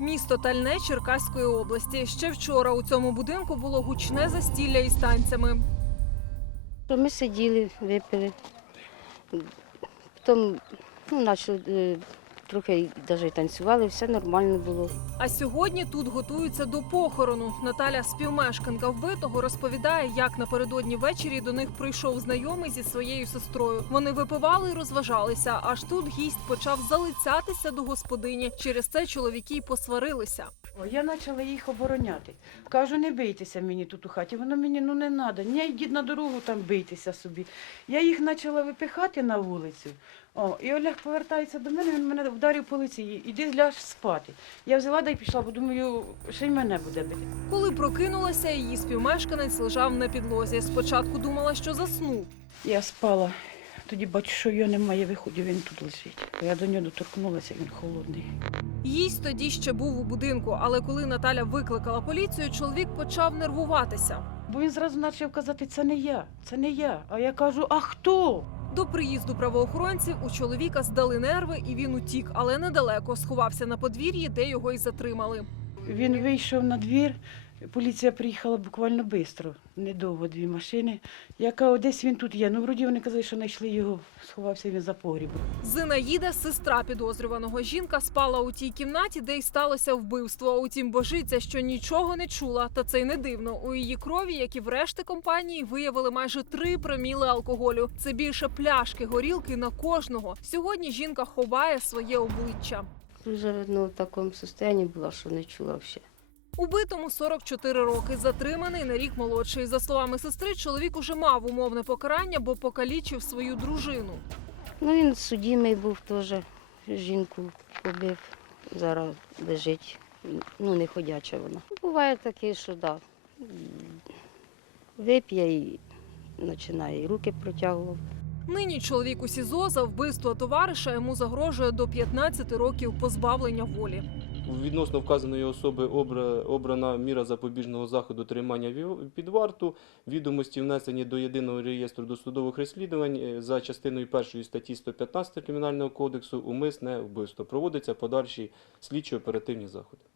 Місто Тальне Черкаської області. Ще вчора у цьому будинку було гучне застілля із танцями. Ми сиділи, випили, потім почали трохи навіть танцювали, все нормально було. А сьогодні тут готуються до похорону. Наталя, співмешканка вбитого, розповідає, як напередодні ввечері до них прийшов знайомий зі своєю сестрою. Вони випивали і розважалися, аж тут гість почав залицятися до господині. Через це чоловіки й посварилися. Я почала їх обороняти. Кажу, не бийтеся мені тут у хаті. Воно мені не треба. Ні, йдіть на дорогу, там бийтеся собі. Я їх почала випихати на вулицю. І Олег повертається до мене, він мене вдарив по лиці. Іди ляж спати. Я взяла да й пішла, бо думаю, ще й мене буде бити. Коли прокинулася, її співмешканець лежав на підлозі. Спочатку думала, що заснув. Я спала. Тоді бачу, що його немає виходу, він тут лежить. Я до нього доторкнулася, він холодний. Їсть тоді ще був у будинку, але коли Наталя викликала поліцію, чоловік почав нервуватися. Бо він зразу почав казати, це не я, це не я. А я кажу, а хто? До приїзду правоохоронців у чоловіка здали нерви і він утік, але недалеко сховався на подвір'ї, де його й затримали. Він вийшов на двір, поліція приїхала буквально швидко, недовго, 2 машини. Я кажу, десь він тут є. Ну, вроді вони казали, що знайшли його, сховався він за погрібом. Зинаїда, сестра підозрюваного. Жінка спала у тій кімнаті, де й сталося вбивство. Утім, божиться, що нічого не чула. Та це й не дивно. У її крові, як і в решти компанії, виявили майже 3 проміли алкоголю. Це більше пляшки горілки на кожного. Сьогодні жінка ховає своє обличчя. Дуже в такому стані була, що не чула взагалі. Убитому 44 роки, затриманий на рік молодший. За словами сестри, чоловік уже мав умовне покарання, бо покалічив свою дружину. Він судимий був теж, жінку побив, зараз лежить, не ходяча вона. Буває таке, що вип'є і починає і руки протягувати. Нині чоловік у СІЗО. За вбивство товариша йому загрожує до 15 років позбавлення волі. Відносно вказаної особи обрана міра запобіжного заходу тримання під варту. Відомості внесені до єдиного реєстру досудових розслідувань за частиною 1 статті 115 Кримінального кодексу «Умисне вбивство». Проводяться подальші слідчо-оперативні заходи.